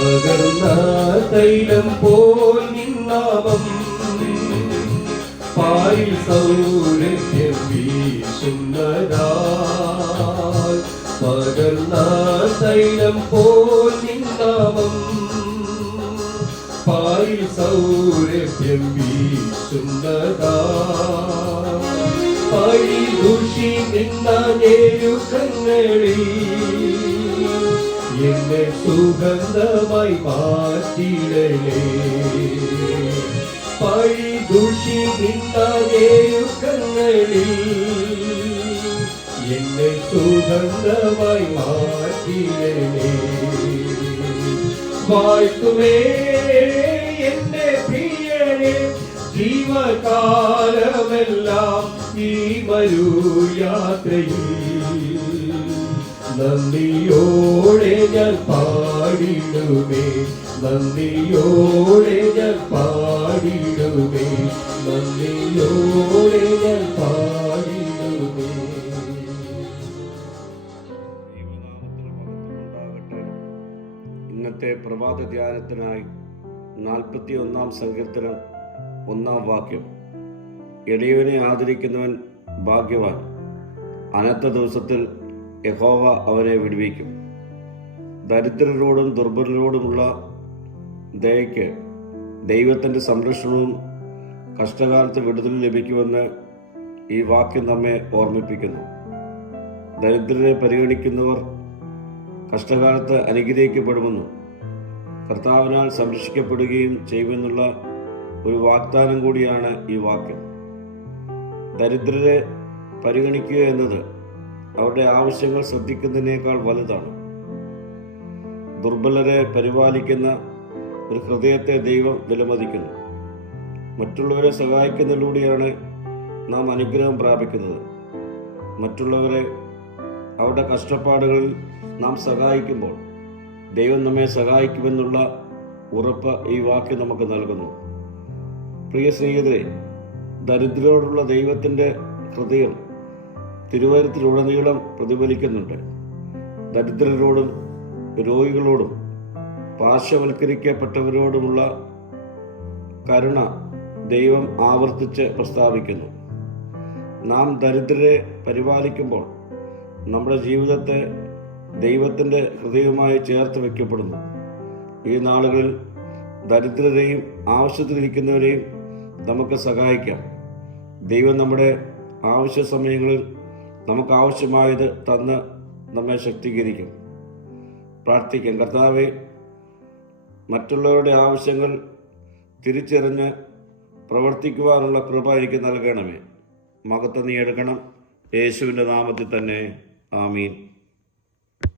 പകർന്ന തൈലം പോൽ നിന്നാമം പാരിൽ സൗരഭ്യം വീശുന്നതാൽ. പകർന്ന തൈലം പോൽ നിന്നാമം പാരിൽ സൗരഭ്യം വീശുന്നതാൽ. പഴി ദുഷി നിന്ന ഞെരുക്കങ്ങളിൽ എന്നെ സുഗന്ധമായി മാറ്റിടലേ. പഴി ദുഷി നിന്ന ഞെരുക്കങ്ങളിൽ എന്നെ സുഗന്ധമായി മാറ്റിടലേ. വാഴ്ത്തുമേ എന്റെ പ്രിയനെ ജീവകാലമെല്ലാം ഈ മരുയാത്രയിൽ. നന്ദിയോടെ ഞാൻ പാടിടുമേ, നന്ദിയോടെ ഞാൻ പാടിടുമേ, നന്ദിയോടെ ഞാൻ പാടിടുമേ. ഇന്നത്തെ പ്രഭാത ധ്യാനത്തിനായി 41 സങ്കീർത്തനം 1 വാക്യം. എളിയവനെ ആദരിക്കുന്നവൻ ഭാഗ്യവാൻ, അനർത്ഥ ദിവസത്തിൽ യഹോവ അവനെ വിടുവിക്കും. ദരിദ്രരോടും ദുർബലരോടുമുള്ള ദയയ്ക്ക് ദൈവത്തിൻ്റെ സംരക്ഷണവും കഷ്ടകാലത്ത് വിടുതൽ ലഭിക്കുമെന്ന് ഈ വാക്യം നമ്മെ ഓർമ്മിപ്പിക്കുന്നു. ദരിദ്രരെ പരിഗണിക്കുന്നവർ കഷ്ടകാലത്ത് അനുഗ്രഹിക്കപ്പെടുമെന്നും കർത്താവിനാൽ സംരക്ഷിക്കപ്പെടുകയും ചെയ്യുമെന്നുള്ള ഒരു വാഗ്ദാനം കൂടിയാണ് ഈ വാക്യം. ദരിദ്രരെ പരിഗണിക്കുക എന്നത് അവരുടെ ആവശ്യങ്ങൾ ശ്രദ്ധിക്കുന്നതിനേക്കാൾ വലുതാണ്. ദുർബലരെ പരിപാലിക്കുന്ന ഒരു ഹൃദയത്തെ ദൈവം വിലമതിക്കുന്നു. മറ്റുള്ളവരെ സഹായിക്കുന്നതിലൂടെയാണ് നാം അനുഗ്രഹം പ്രാപിക്കുന്നത്. മറ്റുള്ളവരെ അവരുടെ കഷ്ടപ്പാടുകളിൽ നാം സഹായിക്കുമ്പോൾ ദൈവം നമ്മെ സഹായിക്കുമെന്നുള്ള ഉറപ്പ് ഈ വാക്യം നമുക്ക് നൽകുന്നു. പ്രിയ സ്നേഹിതരെ, ദരിദ്രരോടുള്ള ദൈവത്തിൻ്റെ ഹൃദയം തിരുവചനത്തിലുടനീളം പ്രതിഫലിക്കുന്നുണ്ട്. ദരിദ്രരോടും രോഗികളോടും പാർശ്വവൽക്കരിക്കപ്പെട്ടവരോടുമുള്ള കരുണ ദൈവം ആവർത്തിച്ച് പ്രസ്താവിക്കുന്നു. നാം ദരിദ്രരെ പരിപാലിക്കുമ്പോൾ നമ്മുടെ ജീവിതത്തെ ദൈവത്തിൻ്റെ ഹൃദയവുമായി ചേർത്ത് വയ്ക്കപ്പെടുന്നു. ഈ നാളുകളിൽ ദരിദ്രരെയും ആവശ്യത്തിലിരിക്കുന്നവരെയും നമുക്ക് സഹായിക്കാം. ദൈവം നമ്മുടെ ആവശ്യ സമയങ്ങളിൽ നമുക്ക് ആവശ്യമായത് തന്ന് നമ്മെ ശക്തീകരിക്കും. പ്രാർത്ഥിക്കാം. കർത്താവേ, മറ്റുള്ളവരുടെ ആവശ്യങ്ങൾ തിരിച്ചറിഞ്ഞ് പ്രവർത്തിക്കുവാനുള്ള കൃപ എനിക്ക് നൽകണമേ. മഹത്വം നീ എടുക്കണം. യേശുവിൻ്റെ നാമത്തിൽ തന്നെ. ആമീൻ.